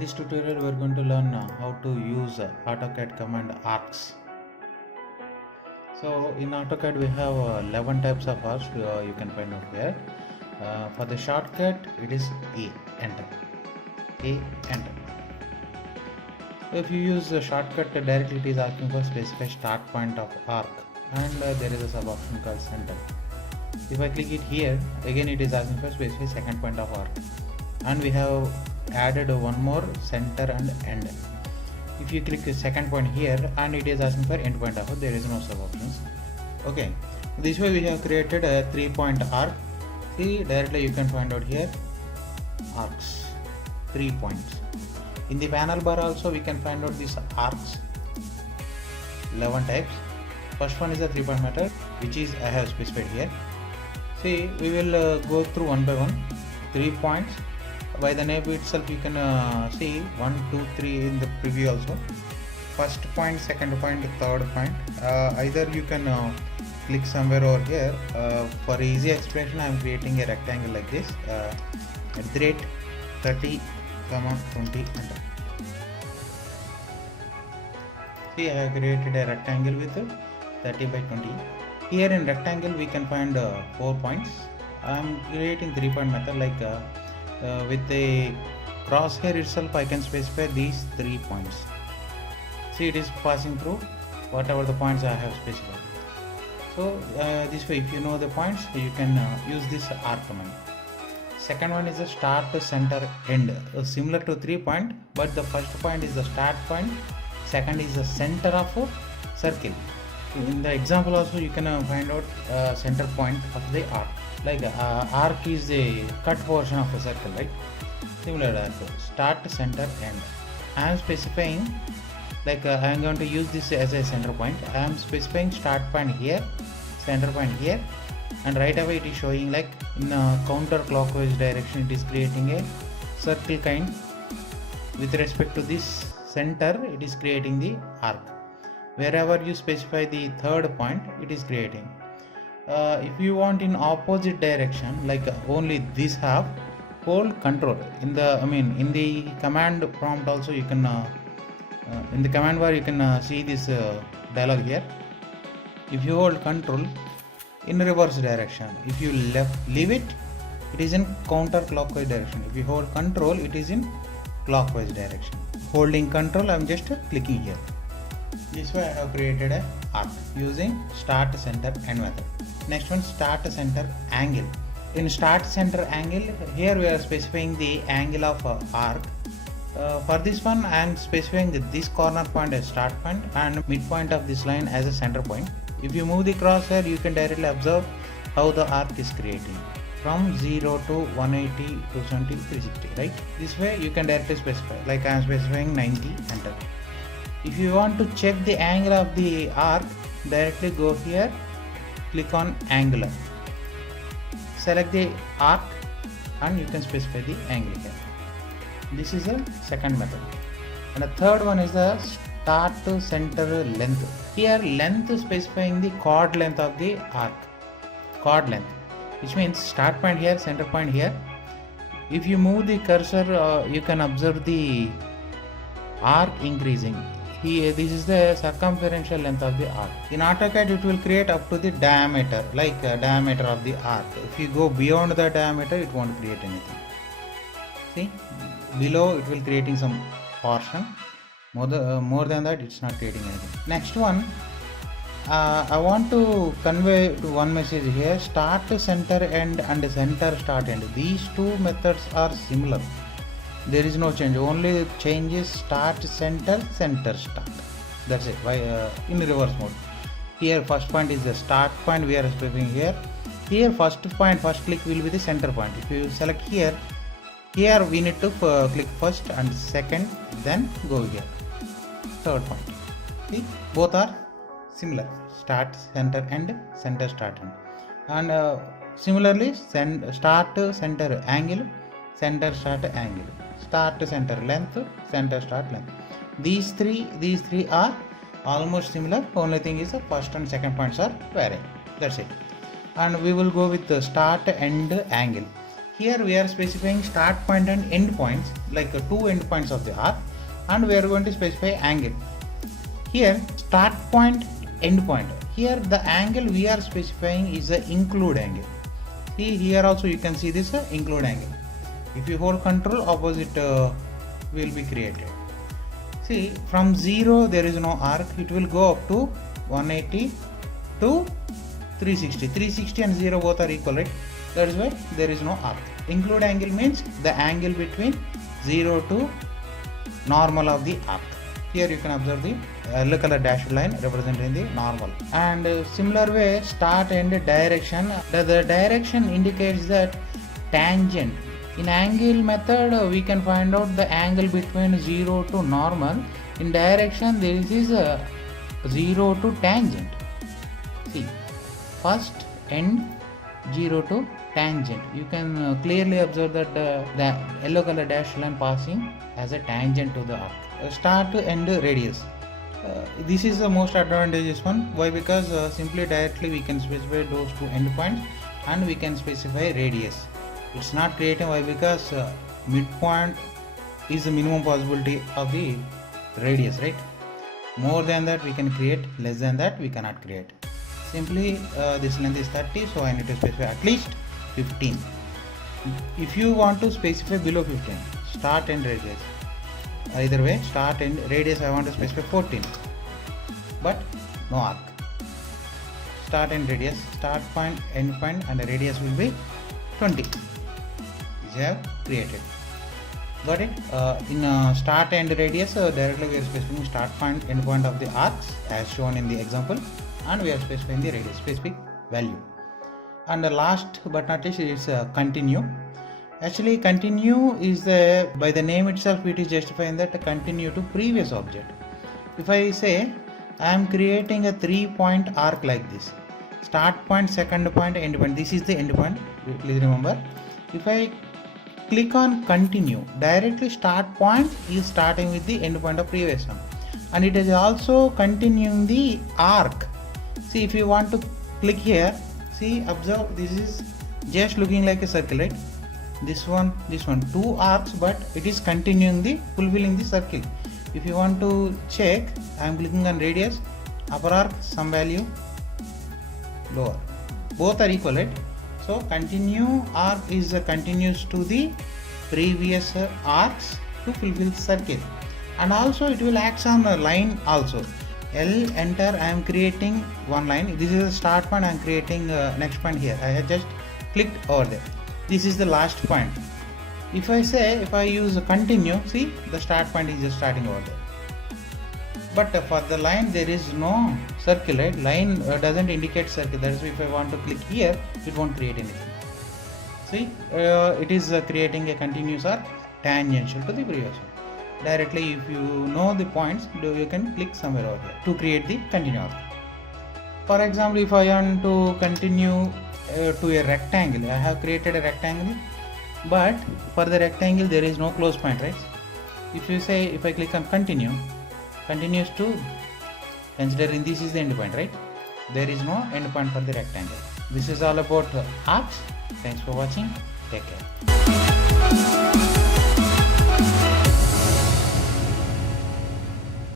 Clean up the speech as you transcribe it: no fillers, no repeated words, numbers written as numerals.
this tutorial we are going to learn how to use AutoCAD command arcs. So in AutoCAD we have 11 types of arcs you can find out here. For the shortcut it is A, enter. A, enter. If you use the shortcut directly, it is asking for specify start point of arc, and there is a sub option called center. If I click it here, again it is asking for specify second point of arc, and we have added one more center and end. If you click the second point here, and it is asking for end point of arc, there is no sub options. Okay, this way we have created a 3-point arc. See, directly you can find out here arcs, 3 points. In the panel bar also we can find out these arcs, 11 types. First one is the 3-point method, which is I have specified here. See, we will go through one by one. 3 points. By the name itself you can see 1, 2, 3 in the preview also. First point, second point, third point. Either you can click somewhere over here. For easy explanation I am creating a rectangle like this. At the rate 30, 20, enter. See, I have created a rectangle with 30 by 20. Here in rectangle we can find 4 points. I am creating 3-point method, like with the crosshair itself I can specify these 3 points. See, it is passing through whatever the points I have specified. So this way, if you know the points, you can use this arc command. Second one is the start, center, end. Similar to 3-point, but the first point is the start point, second is the center of a circle. In the example also you can find out center point of the arc. Like arc is the cut portion of a circle, right? Similar to start, center, end. I am specifying, like I am going to use this as a center point. I am specifying start point here, center point here, and right away it is showing like in a counterclockwise direction. It is creating a circle kind. With respect to this center, it is creating the arc. Wherever you specify the third point, it is creating. If you want in opposite direction, like only this half, hold control. In the command prompt also you can in the command bar you can see this dialog here. If you hold control in reverse direction, if you leave it, it is in counterclockwise direction. If you hold control, it is in clockwise direction. Holding control, I am just clicking here. This way I have created a arc using start, center, end method. Next one, start, center, angle. In start, center, angle, here we are specifying the angle of arc. For this one I am specifying this corner point as start point and midpoint of this line as a center point. If you move the crosshair, you can directly observe how the arc is creating from 0 to 180, 270, 360, right? This way you can directly specify, like I am specifying 90, enter. If you want to check the angle of the arc, directly go here, click on angular, select the arc, and you can specify the angle here. This is the second method. And the third one is the start to center length. Here length is specifying the chord length of the arc. Chord length, which means start point here, center point here. If you move the cursor, you can observe the arc increasing. Here, this is the circumferential length of the arc. In AutoCAD, it will create up to the diameter, like diameter of the arc. If you go beyond the diameter, it won't create anything. See, below it will creating some portion. More than that, it's not creating anything. Next one, I want to convey to one message here: start, center, end, and center, start, end. These two methods are similar. There is no change. Only change is start, center, center, start. That's it. In reverse mode. Here first point is the start point we are specifying here. Here first point, first click will be the center point. If you select here we need to click first and second, then go here. Third point. See, both are similar. Start, center, end, center, start, end. And similarly, start, center, angle, center, start, angle. Start, center, length, center, start, length. These three are almost similar. Only thing is the first and second points are varying. That's it. And we will go with the start, end, angle. Here we are specifying start point and end points, like two end points of the arc, and we are going to specify angle. Here start point, end point. Here the angle we are specifying is the include angle. See, here also you can see this include angle. If you hold control, opposite will be created. See, from 0 there is no arc, it will go up to 180 to 360. 360 and 0 both are equal, right? That is why there is no arc. Include angle means the angle between 0 to normal of the arc. Here you can observe the yellow color dashed line representing the normal. And similar way, start and direction. The direction indicates that tangent. In angle method, we can find out the angle between 0 to normal. In direction, this is 0 to tangent. See, first end 0 to tangent. You can clearly observe that the yellow color dashed line passing as a tangent to the arc. Start to end radius. This is the most advantageous one. Why? Because simply directly we can specify those two endpoints and we can specify radius. It's not creating. Why? Because midpoint is the minimum possibility of the radius, right? More than that we can create, less than that we cannot create. Simply this length is 30, so I need to specify at least 15. If you want to specify below 15, start and radius. Either way, start and radius I want to specify 14, but no arc. Start and radius, start point, end point, and the radius will be 20. These I have created. Got it? In start and radius, directly we are specifying start point, end point of the arcs as shown in the example, and we are specifying the radius specific value. And the last but not least is continue. Actually, continue is by the name itself it is justifying that continue to previous object. If I say I am creating a 3-point arc like this, start point, second point, end point. This is the end point. Please remember. If I click on continue, directly start point is starting with the end point of previous one, and it is also continuing the arc. See, if you want to click here, see, observe, this is just looking like a circle, right? This one, two arcs, but it is continuing the fulfilling the circle. If you want to check, I am clicking on radius, upper arc some value, lower, both are equal, right? So continue arc is continues to the previous arcs to fulfill the circle, and also it will act on a line also. L enter, I am creating one line. This is the start point, I am creating next point here. I have just clicked over there. This is the last point. If I say, if I use continue, see, the start point is just starting over there. But for the line there is no circle, right? Line doesn't indicate circle. That is why if I want to click here, it won't create anything. See, it is creating a continuous arc tangential to the previous one. Directly, if you know the points, you can click somewhere over here to create the continue arc. For example, if I want to continue to a rectangle, I have created a rectangle, but for the rectangle there is no close point, right? If you say, if I click on continue, continues to, considering this is the end point, right? There is no end point for the rectangle. This is all about arcs. Thanks for watching. Take care.